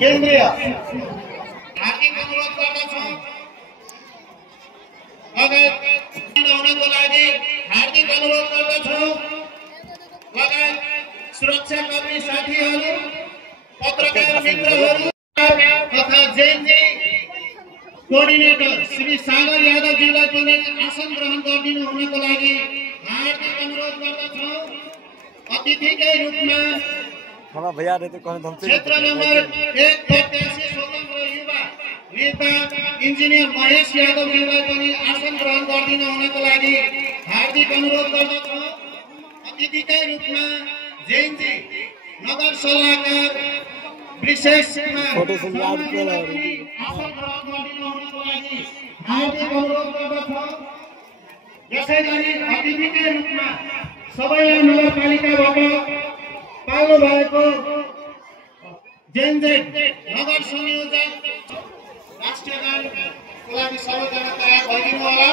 केन्द्रीय हार्दिक अनुरोध गर्दछौँ हुनको लागि हार्दिक अनुरोध गर्दछौँ। लगायत सुरक्षाकर्मी साथीहरू, पत्रकार मित्रहरू तथा जेएनजी कोअर्डिनेटर श्री सागर यादवजीलाई पनि आसन ग्रहण गरिदिनु हुनको लागि हार्दिक अनुरोध गर्दछौँ। अतिथिकै रूपमा क्षेत्र नम्बर 1 प्रत्याशी स्वतन्त्र युवा नेता इन्जिनियर महेश यादवजीलाई पनि आसन ग्रहण गरिदिनु हुनको लागि हार्दिक अनुरोध गर्दछौँ। अतिथिकै रूपमा जेएनजी नगर सल्लाहकार विशेषमा आसन ग्रहण गरिदिनु हुनको लागि हार्दिक अनुरोध गर्दछौँ। यसै गरी अतिथिकै रूपमा सबैलाई नगरपालिकाबाट पाल्नु भएको जेएनजेड नगर संयोजक राष्ट्रिय गानको लागि सबैजना तयार भइदिनु होला।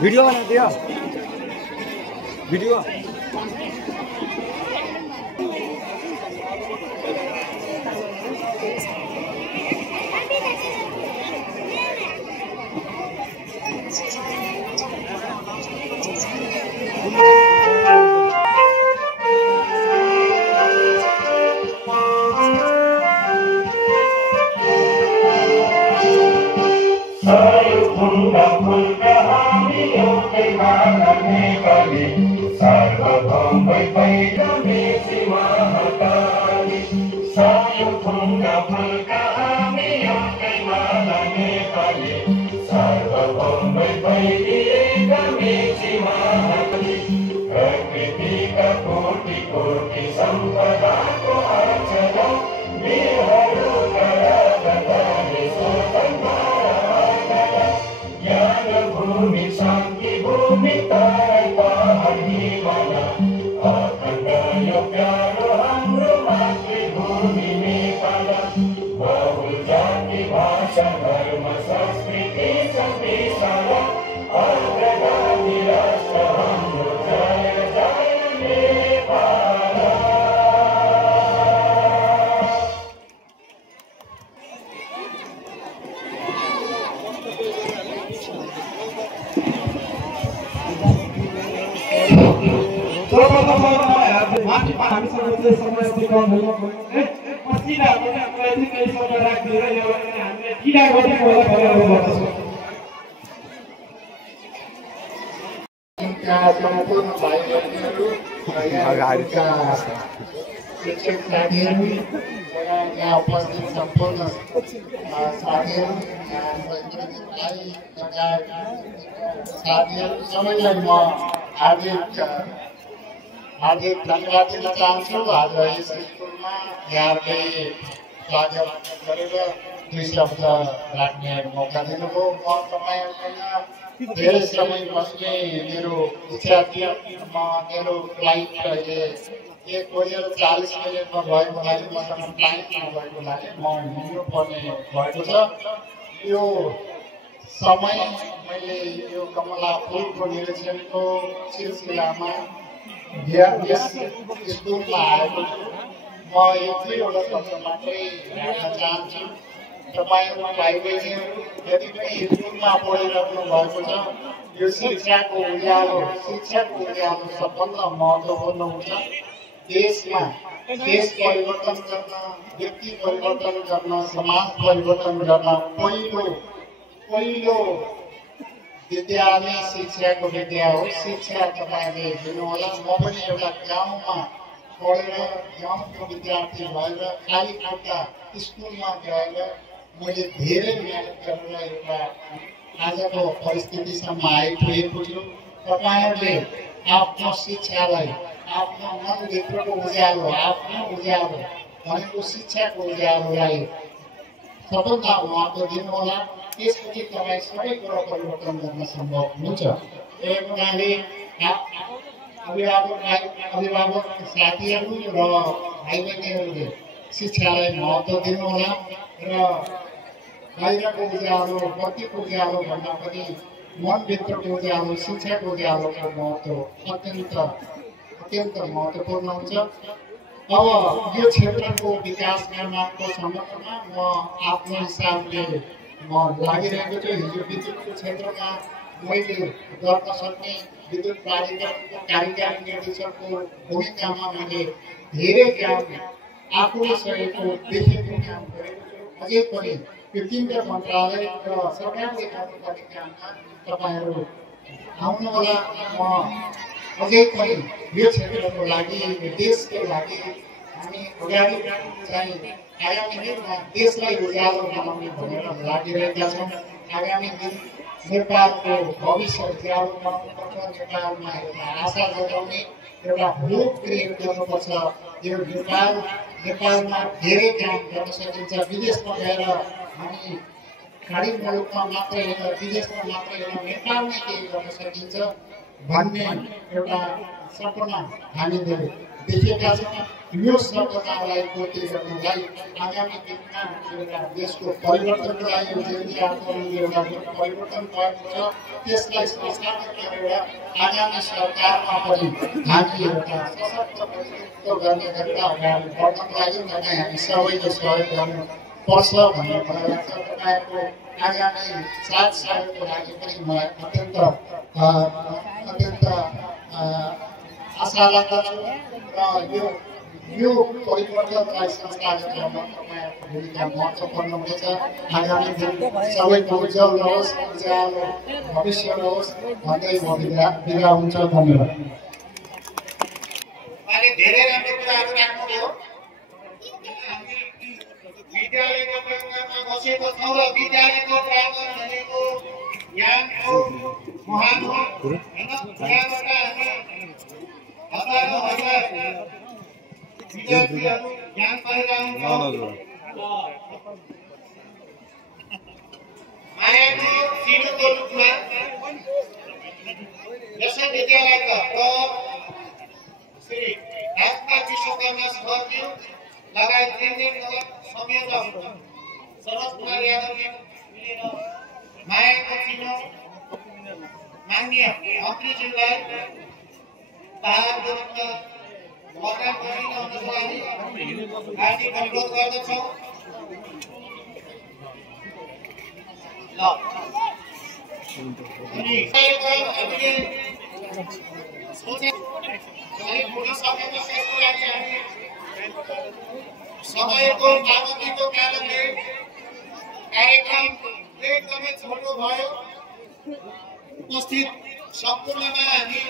वीडियो बना दिया वीडियो शिक्षक साथीहरू यहाँ उपस्थित सम्पूर्ण साथीहरू सबैलाई म हार्दिक धन्यवाद दिन चाहन्छु। आज यस स्कुलमा यहाँहरूले स्वागत गरेर 2 शब्द राख्ने मौका दिनुभयो। म तपाईँहरूसँग धेरै समय बस्ने मेरो इच्छा थियो। मेरो फ्लाइट अहिले 1:40 भएको हुनाले मसँग टाइम नभएको हुनाले म हिँड्नु पर्ने भएको छ। यो समय मैले यो कमला फुलको निरीक्षणको सिलसिलामा यस स्कुलमा आएको छु। म एक-दुईवटा शब्द मात्रै राख्न चाहन्छु। तपाईँहरू भाइ बहिनीहरू यदि पनि स्कुलमा पढिरहनु भएको छ, यो शिक्षाको उज्यालो सबभन्दा महत्त्वपूर्ण हुन्छ। देशमा देश परिवर्तन गर्न, व्यक्ति परिवर्तन गर्न, समाज परिवर्तन गर्न पहिलो विद्या नै शिक्षाको विद्या हो। शिक्षा तपाईँले दिनुहोला। म पनि एउटा गाउँमा पढेर गाउँको विद्यार्थी भएर खाली खुट्टा स्कुलमा गएर मैले धेरै मेहनत गरेर एउटा आजको परिस्थितिसम्म आइपुगेको छु। तपाईँहरूले आफ्नो शिक्षालाई आफ्नो मनभित्रको उज्यालो, आफ्नो उज्यालो भनेको शिक्षाको उज्यालोलाई सबभन्दा महत्त्व दिनुहोला। त्यसपछि तपाईँ सबै कुरा परिवर्तन गर्न सम्भव हुन्छ। एक हुनाले अभिभावक साथीहरू र भाइ बहिनीहरूले शिक्षालाई महत्त्व दिनुहोला र बाहिरको उज्यालो बत्तीको उज्यालो भन्दा पनि मनभित्रको उज्यालो शिक्षाको उज्यालोको महत्त्व अत्यन्त महत्त्वपूर्ण हुन्छ। अब यो क्षेत्रको विकास निर्माणको सन्दर्भमा म आफ्नो हिसाबले म लागिरहेको छु। हिजो विद्युतको क्षेत्रमा मैले गर्न सक्ने विद्युत प्राधिकरणको कार्यकारी निर्देशकको भूमिकामा मैले धेरै काम आफूले सकेको देखेको काम गरेको छु। अझै पनि यो तीनवटा मन्त्रालय र सरकारले गर्नुपर्ने काममा तपाईँहरू आउनुहोला। म अझै पनि यो क्षेत्रको लागि देशको लागि हामी अगाडि चाहिँ आगामी दिनमा देशलाई उज्यालो बनाउने भनेर लागिरहेका छौँ। आगामी दिन नेपालको भविष्य उज्यालो बनाउनुपर्छ। नेपालमा एउटा आशा जगाउने एउटा होप क्रिएट गर्नुपर्छ। यो नेपालमा धेरै काम गर्न सकिन्छ। विदेशमा गएर हामी खाडी मुलुकमा मात्रै होइन, विदेशमा मात्रै होइन, नेपालमै केही गर्न सकिन्छ भन्ने एउटा सपना हामीले देखेका छौँ। यो सपनालाई पूर्ति गर्नलाई आगामी दिनमा एउटा देशको परिवर्तनको लागि जेनजी आन्दोलनले एउटा परिवर्तन भएको छ, त्यसलाई संस्थापित गरेर आगामी सरकारमा पनि हामी एउटा सशक्त प्रतिनिधित्व गर्ने गरेर अगाडि बढ्नको लागि तपाईँ हामी सबैले सहयोग गर्नुपर्छ भन्ने मलाई लाग्छ। तपाईँहरूको आगामी साथ सहयोगको लागि पनि मलाई अत्यन्त आशा लाग्दछु र यो परिवर्तनलाई संस्थागत गर्न तपाईँहरूको भूमिका महत्त्वपूर्ण हुनेछ। आगामी दिन सबैको उज्जवल रहोस्, उज्यालो भविष्य रहोस् भन्दै म बिदा हुन्छ। धन्यवाद। धेरै राम्रो कुराहरू राख्नुभयो। विद्यालयको प्राङ्गणमा बसेको छौँ र विद्यालयको प्राङ्गण भनेको ज्ञानको महान हो होइन। यहाँबाट हामी हजारौँ हजार विद्यार्थीहरू ज्ञान पाएर आउँछौँ। मायाको सिडुको रूपमा यसै विद्यालयका श्री राजकुमार विश्वकर्मा सरज्यू लगायत संयोजक सरोज कुमार यादवले मिलेर मायाको चिनो माननीय मन्त्रीज्यूलाई तारदुरुस्त प्रदान गरिरहनको लागि हार्दिक अनुरोध गर्दछौँ। हामीले समयको पाबन्दीको कारणले कार्यक्रम एकदमै छोटो भयो। उपस्थित सम्पूर्णमा हामी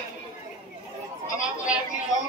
क्षमा प्रार्थी छौँ।